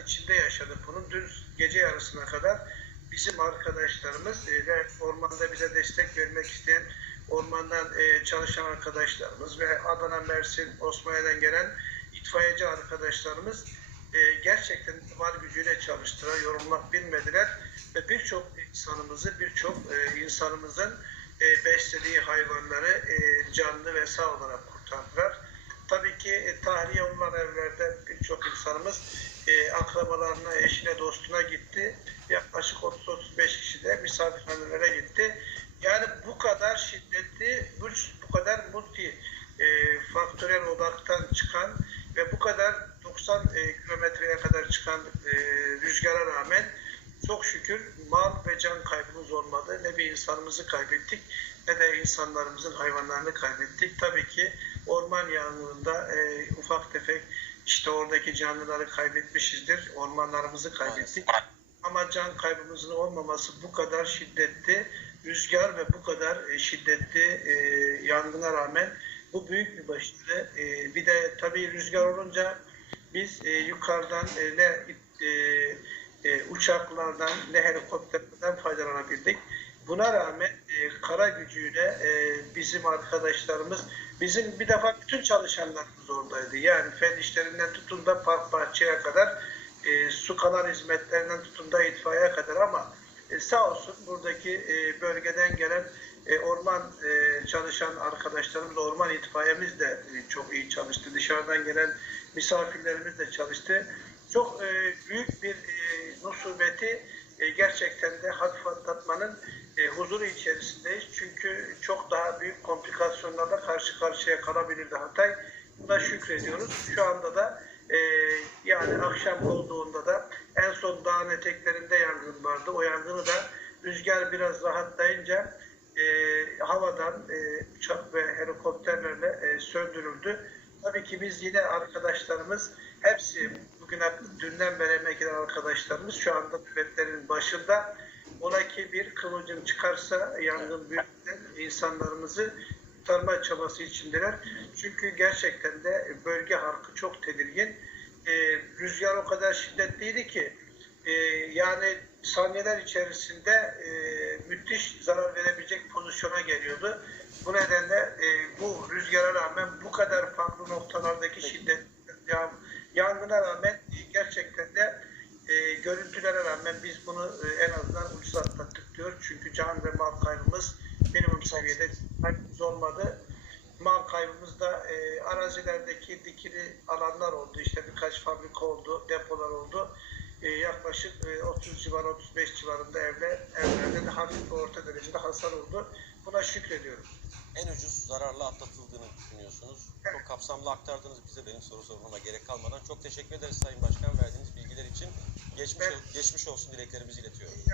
içinde yaşadık bunu. Dün gece yarısına kadar bizim arkadaşlarımız e, ormanda bize destek vermek isteyen ormandan e, çalışan arkadaşlarımız ve Adana, Mersin, Osmaniye'den gelen itfaiyeci arkadaşlarımız e, gerçekten var gücüyle çalıştılar, yorulmak bilmediler ve birçok insanımızı, birçok e, insanımızın beslediği hayvanları canlı ve sağ olarak kurtardılar. Tabii ki e, tahliye olunan evlerde birçok insanımız e, akrabalarına, eşine, dostuna gitti. Yaklaşık 30-35 kişi de misafirhanelere gitti. Yani bu kadar şiddetli, bu, bu kadar multi e, faktörel odaktan çıkan ve bu kadar 90 e, kilometreye kadar çıkan e, rüzgara rağmen çok şükür mal ve can kaybımız olmadı. Ne bir insanımızı kaybettik ne de insanlarımızın hayvanlarını kaybettik. Tabii ki orman yangınında e, ufak tefek işte oradaki canlıları kaybetmişizdir. Ormanlarımızı kaybettik. Ama can kaybımızın olmaması bu kadar şiddetli rüzgar ve bu kadar e, şiddetli e, yangına rağmen bu büyük bir başarı. E, bir de tabii rüzgar olunca biz yukarıdan ne uçaklardan ne helikopterlerden faydalanabildik. Buna rağmen kara gücüyle bizim arkadaşlarımız, bizim bir defa bütün çalışanlarımız oradaydı. Yani fen işlerinden tutun da park bahçeye kadar, e, su kanal hizmetlerinden tutun da itfaiye kadar ama e, sağ olsun buradaki e, bölgeden gelen e, orman e, çalışan arkadaşlarımız, orman itfaiyemiz de e, çok iyi çalıştı. Dışarıdan gelen misafirlerimiz de çalıştı. Çok e, büyük bir e, musibeti e, gerçekten de hafif atlatmanın e, huzuru içerisindeyiz. Çünkü çok daha büyük komplikasyonlarla karşı karşıya kalabilirdi Hatay. Buna şükrediyoruz. Şu anda da e, yani akşam olduğunda da en son dağın eteklerinde yangın vardı. O yangını da rüzgar biraz rahatlayınca e, havadan e, uçak ve helikopterlerle e, söndürüldü. Tabii ki biz yine arkadaşlarımız hepsi bugüne dünden beri emek arkadaşlarımız şu anda nöbetlerin başında. Ola ki bir kıvılcım çıkarsa yangın büyükten insanlarımızı kurtarma çabası içindeler. Çünkü gerçekten de bölge halkı çok tedirgin. Ee, rüzgar o kadar şiddetliydi ki e, yani saniyeler içerisinde e, müthiş zarar verebilecek pozisyona geliyordu. Bu nedenle e, bu rüzgara rağmen bu kadar farklı noktalardaki şiddet ya- yangına rağmen e, gerçekten de e, görüntülere rağmen biz bunu e, en azından ucuz atlattık diyor. Çünkü can ve mal kaybımız minimum seviyede kaybımız olmadı. Mal kaybımız da e, arazilerdeki dikili alanlar oldu. İşte birkaç fabrika oldu, depolar oldu. E, yaklaşık e, 30 civar, 35 civarında evler, evlerde de hafif ve orta derecede hasar oldu. Buna şükrediyorum. En ucuz zararla atlatıldığını düşünüyorsunuz. Çok kapsamlı aktardınız bize benim soru sormama gerek kalmadan. Çok teşekkür ederiz Sayın Başkan verdiğiniz bilgiler için. Geçmiş, geçmiş olsun dileklerimizi iletiyoruz.